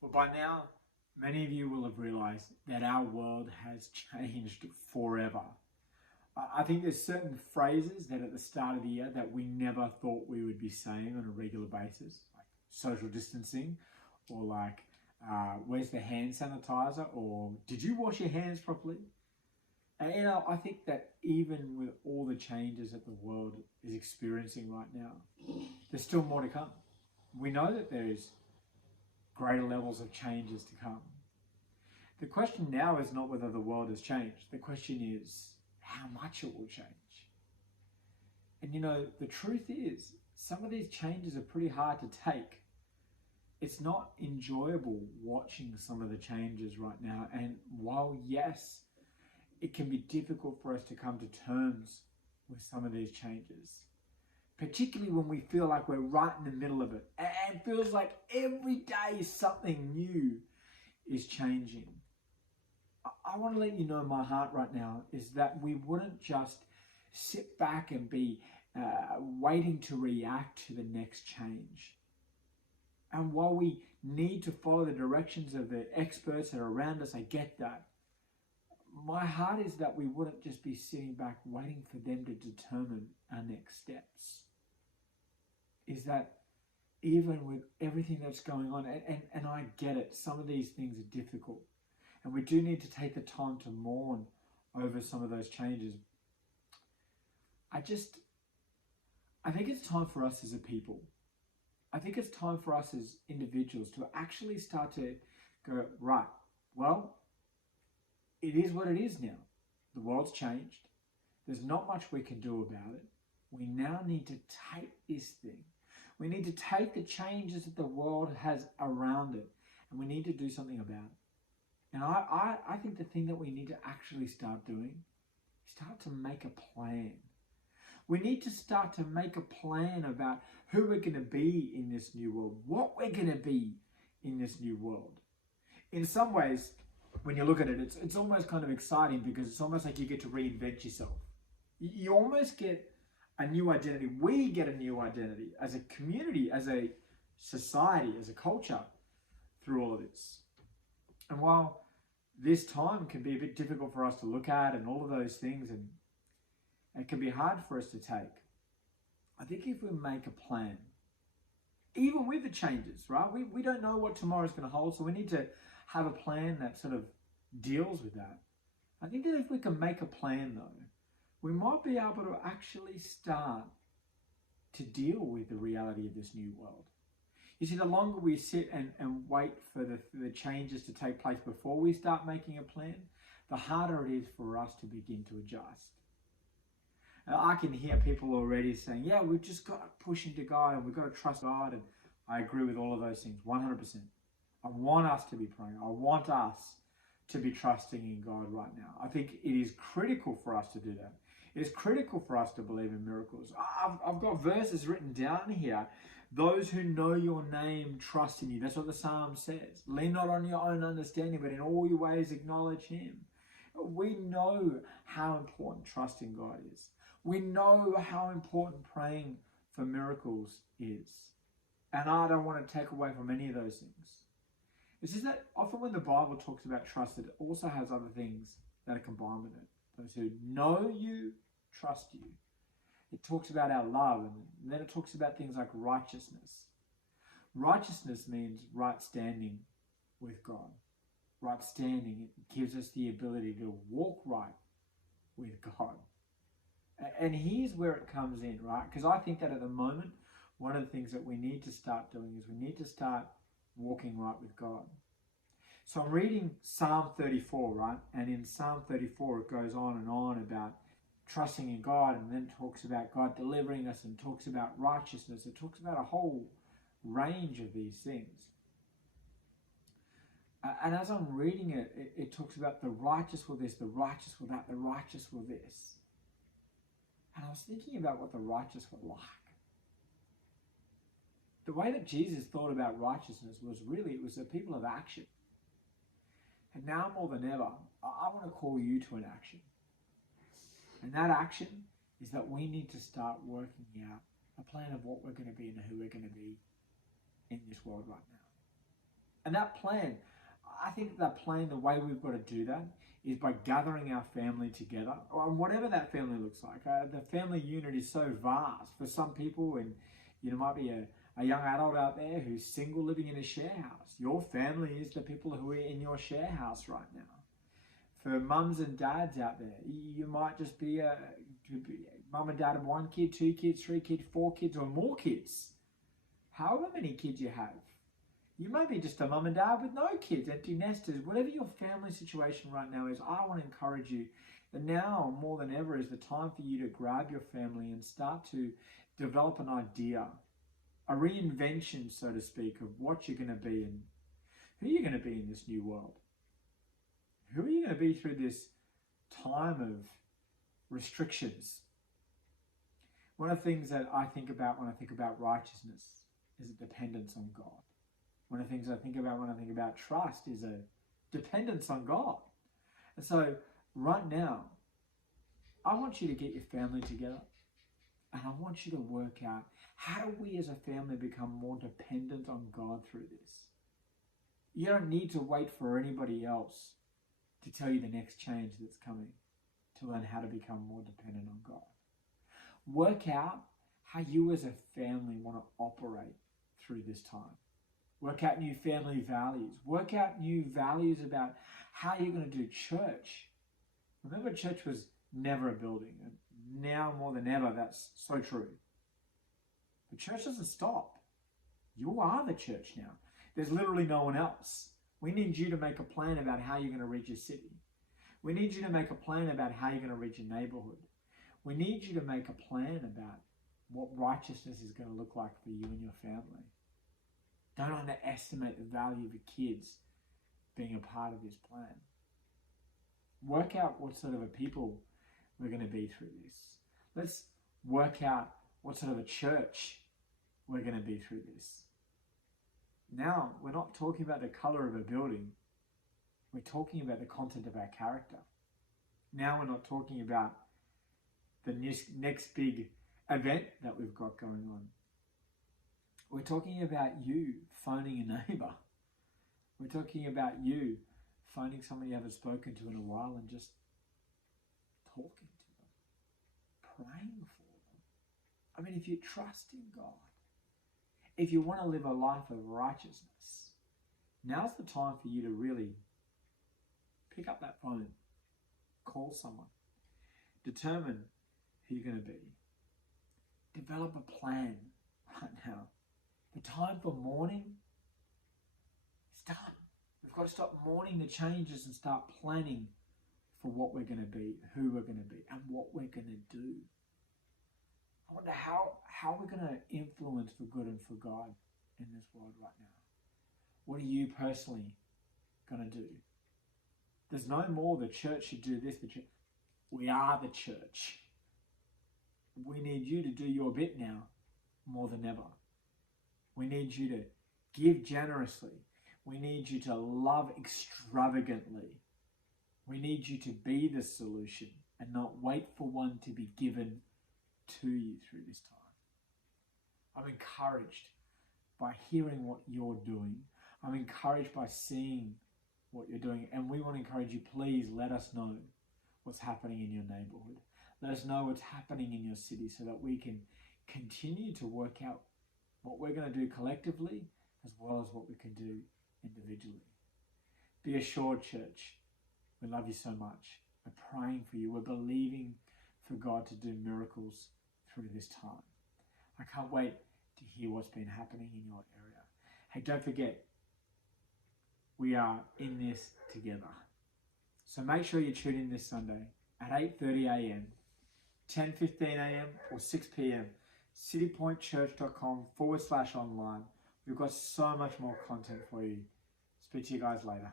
Well, by now, many of you will have realized that our world has changed forever. I think there's certain phrases that at the start of the year that we never thought we would be saying on a regular basis, like social distancing, or like, where's the hand sanitizer, or did you wash your hands properly? And I think that even with all the changes that the world is experiencing right now, there's still more to come. We know that there's greater levels of changes to come. The question now is not whether the world has changed. The question is how much it will change. And the truth is, some of these changes are pretty hard to take. It's not enjoyable watching some of the changes right now. And while, yes, it can be difficult for us to come to terms with some of these changes, particularly when we feel like we're right in the middle of it and it feels like every day something new is changing. I want to let you know my heart right now is that we wouldn't just sit back and be waiting to react to the next change. And while we need to follow the directions of the experts that are around us, I get that. My heart is that we wouldn't just be sitting back waiting for them to determine our next steps. Is that even with everything that's going on, and I get it, some of these things are difficult. And we do need to take the time to mourn over some of those changes. I think it's time for us as a people. I think it's time for us as individuals to actually start to go, right, well, it is what it is now. The world's changed. There's not much we can do about it. We now need to take this thing. We need to take the changes that the world has around it, and we need to do something about it. And I think the thing that we need to actually start doing is start to make a plan. We need to start to make a plan about who we're going to be in this new world, what we're going to be in this new world. In some ways, when you look at it, it's almost kind of exciting because it's almost like you get to reinvent yourself. You almost get a new identity. We get a new identity as a community, as a society, as a culture through all of this. And while this time can be a bit difficult for us to look at and all of those things, and it can be hard for us to take, I think if we make a plan, even with the changes, right? We don't know what tomorrow's going to hold, so we need to have a plan that sort of deals with that. I think that if we can make a plan, though, we might be able to actually start to deal with the reality of this new world. You see, the longer we sit and wait for the changes to take place before we start making a plan, the harder it is for us to begin to adjust. And I can hear people already saying, yeah, we've just got to push into God and we've got to trust God. And I agree with all of those things, 100%. I want us to be praying. I want us to be trusting in God right now. I think it is critical for us to do that. It is critical for us to believe in miracles. I've got verses written down here. Those who know your name trust in you. That's what the Psalm says. Lean not on your own understanding, but in all your ways acknowledge Him. We know how important trusting God is. We know how important praying for miracles is. And I don't want to take away from any of those things. It's just that often when the Bible talks about trust, it also has other things that are combined with it. Those who know you, trust you. It talks about our love, and then it talks about things like righteousness. Righteousness means right standing with God. Right standing, it gives us the ability to walk right with God. And here's where it comes in, right? Because I think that at the moment, one of the things that we need to start doing is we need to start walking right with God. So I'm reading Psalm 34, right? And in Psalm 34, it goes on and on about trusting in God, and then talks about God delivering us, and talks about righteousness. It talks about a whole range of these things. And as I'm reading it, it talks about the righteous will this, the righteous will that, the righteous will this. And I was thinking about what the righteous were like. The way that Jesus thought about righteousness was really, it was a people of action. And now more than ever, I want to call you to an action. And that action is that we need to start working out a plan of what we're going to be and who we're going to be in this world right now. And that plan, I think that plan, the way we've got to do that is by gathering our family together, or whatever that family looks like. The family unit is so vast for some people, and might be a young adult out there who's single living in a share house. Your family is the people who are in your share house right now. For mums and dads out there, you might just be mum and dad of 1 kid, 2 kids, 3 kids, 4 kids, or more kids. However many kids you have. You may be just a mum and dad with no kids, empty nesters. Whatever your family situation right now is, I want to encourage you that now more than ever is the time for you to grab your family and start to develop an idea, a reinvention, so to speak, of what you're going to be and who you're going to be in this new world. Who are you going to be through this time of restrictions? One of the things that I think about when I think about righteousness is a dependence on God. One of the things I think about when I think about trust is a dependence on God. And so right now, I want you to get your family together, and I want you to work out, how do we as a family become more dependent on God through this? You don't need to wait for anybody else to tell you the next change that's coming to learn how to become more dependent on God. Work out how you as a family want to operate through this time. Work out new family values. Work out new values about how you're going to do church. Remember, church was never a building, and now more than ever, that's so true. But church doesn't stop. You are the church now. There's literally no one else. We need you to make a plan about how you're going to reach your city. We need you to make a plan about how you're going to reach your neighborhood. We need you to make a plan about what righteousness is going to look like for you and your family. Don't underestimate the value of the kids being a part of this plan. Work out what sort of a people we're going to be through this. Let's work out what sort of a church we're going to be through this. Now, we're not talking about the color of a building. We're talking about the content of our character. Now we're not talking about the next big event that we've got going on. We're talking about you phoning a neighbor. We're talking about you phoning somebody you haven't spoken to in a while and just talking to them, praying for them. I mean, if you trust in God, if you want to live a life of righteousness, now's the time for you to really pick up that phone, call someone, determine who you're going to be, develop a plan right now. The time for mourning is done. We've got to stop mourning the changes and start planning for what we're going to be, who we're going to be, and what we're going to do. I wonder how we're going to influence for good and for God in this world right now. What are you personally going to do? There's no more the church should do this. We are the church. We need you to do your bit now more than ever. We need you to give generously. We need you to love extravagantly. We need you to be the solution and not wait for one to be given to you through this time. I'm encouraged by hearing what you're doing. I'm encouraged by seeing what you're doing. And we want to encourage you, please let us know what's happening in your neighborhood. Let us know what's happening in your city so that we can continue to work out what we're going to do collectively as well as what we can do individually. Be assured, church, we love you so much. We're praying for you. We're believing for God to do miracles through this time. I can't wait to hear what's been happening in your area. Hey, don't forget, we are in this together. So make sure you tune in this Sunday at 8:30 a.m., 10:15 a.m. or 6 p.m. citypointchurch.com/online. We've got so much more content for you. Speak to you guys later.